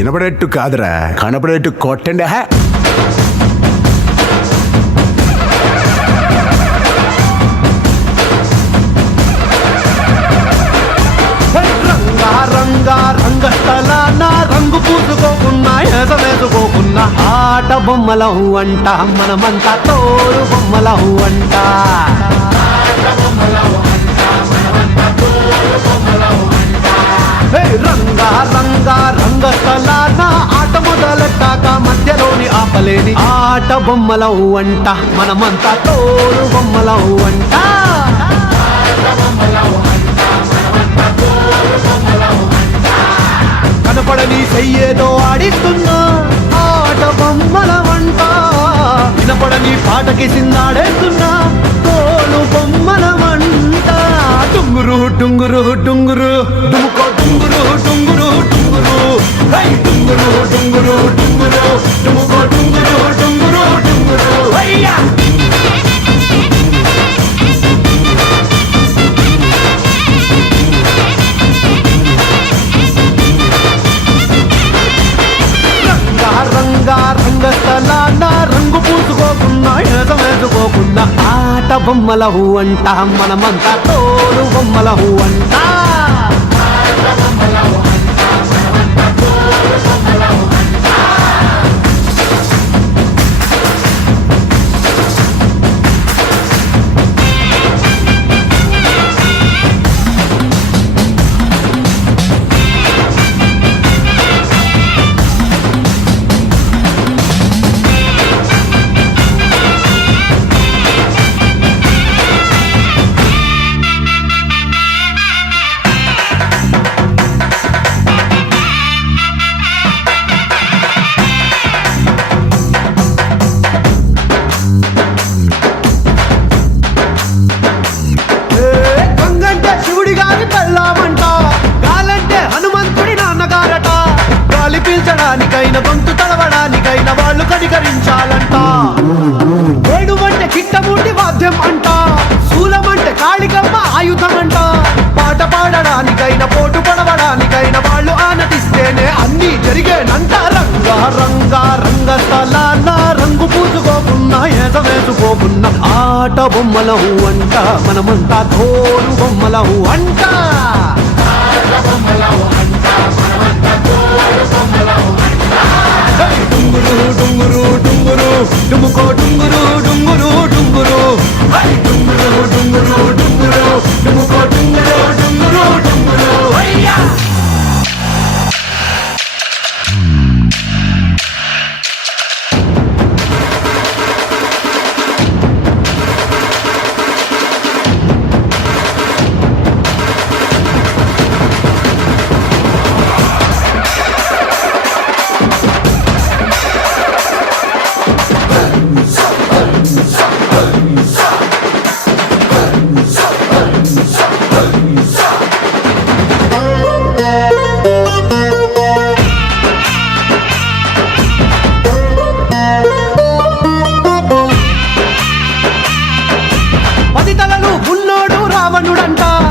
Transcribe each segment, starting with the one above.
వినపడేట్టు కాదురా, కనపడేట్టు కొట్టండి. రంగస్థలాన రంగు పూసుకోకున్నా ఎసవేసుకోకున్నా ఆట బొమ్మలహు అంట, మనమంతా తోలు బొమ్మలహు అంట. రంగస్థలాన ఆట మొదలెట్టాక మధ్యలోని ఆపలేని ఆట బొమ్మలహు అంట, మనమంతా తోలు బొమ్మలహు అంట. కనపడని చెయ్యేదో ఆడిస్తున్నా ఆట బొమ్మల వంట, వినపడని పాటకి సిందాడేస్తున్నా తోలు బొమ్మల వంట. టుంగురు టుంగురు టుంగురు డుముకో టుంగురు టుంగురు టుంగురు, టుంగురు టుంగురు టుంగురు డుముకో టుంగురు టుంగురు టుంగురు. రంగస్థలాన రంగు పూసుకోకున్నా ఎసవేసుకోకున్నా ఆట బొమ్మలహు అంట, మనమంతా తోలు బొమ్మలహు అంట. శివుడి గారి పెళ్ళామంట, గాలంటే హనుమంతుడి నాన్నగారట. గాలి పీల్చడానికైన గొంతు తడవడానికైన వాళ్ళు కనికరించాలంట. వేణువంటే చిట్టమూటి వాద్యం అంట, శూలమంటే కాళికమ్మ ఆయుధం అంట. పాట పాడడానికైన పోటు పడవడానికైన వాళ్ళు ఆనతిస్తేనే అన్నీ జరిగేనంట. రంగస్థలాన రంగు పూసుకోకున్నా ఎసవేసుకోకున్నా ఆట బొమ్మలహు అంట, మనమంతా తోలు బొమ్మలహు అంట. డుంగురు డుంగురు డుంగురు డుముకో డుంగురు డుంగురు డుంగురు, డుంగురు డుంగురు డుంగురు డుముకో డుంగురు డుంగురు డుంగురు.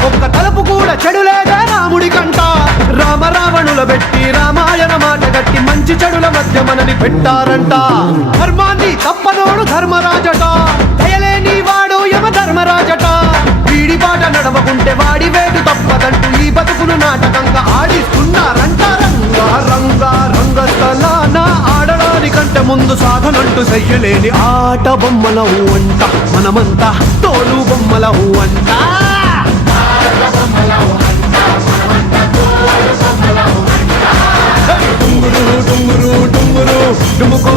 ఒక్క తలుపు కూడా చెడులేదా రాముడి కంట. రామ రావణుల పెట్టి రామాయణ మాట గట్టి మంచి చెడుల మధ్య మనని పెట్టారంట. ధర్మాన్ని తప్పనోడు ధర్మరాజట, దయలేని వాడు యమ ధర్మరాజట. వీడి బాట నడవకుంటే వాడి వేడు తప్పదంటూ ఈ బతుకును నాటకంగా ఆడిస్తున్నారంట. రంగస్థలాన ఆడడానికంటే ముందు సాధనంటూ చెయ్యలేని ఆట బొమ్మలహు అంట, మనమంతా తోలు బొమ్మలహు అంట. డుంగురు డుంగురు డుంగురు డుముకో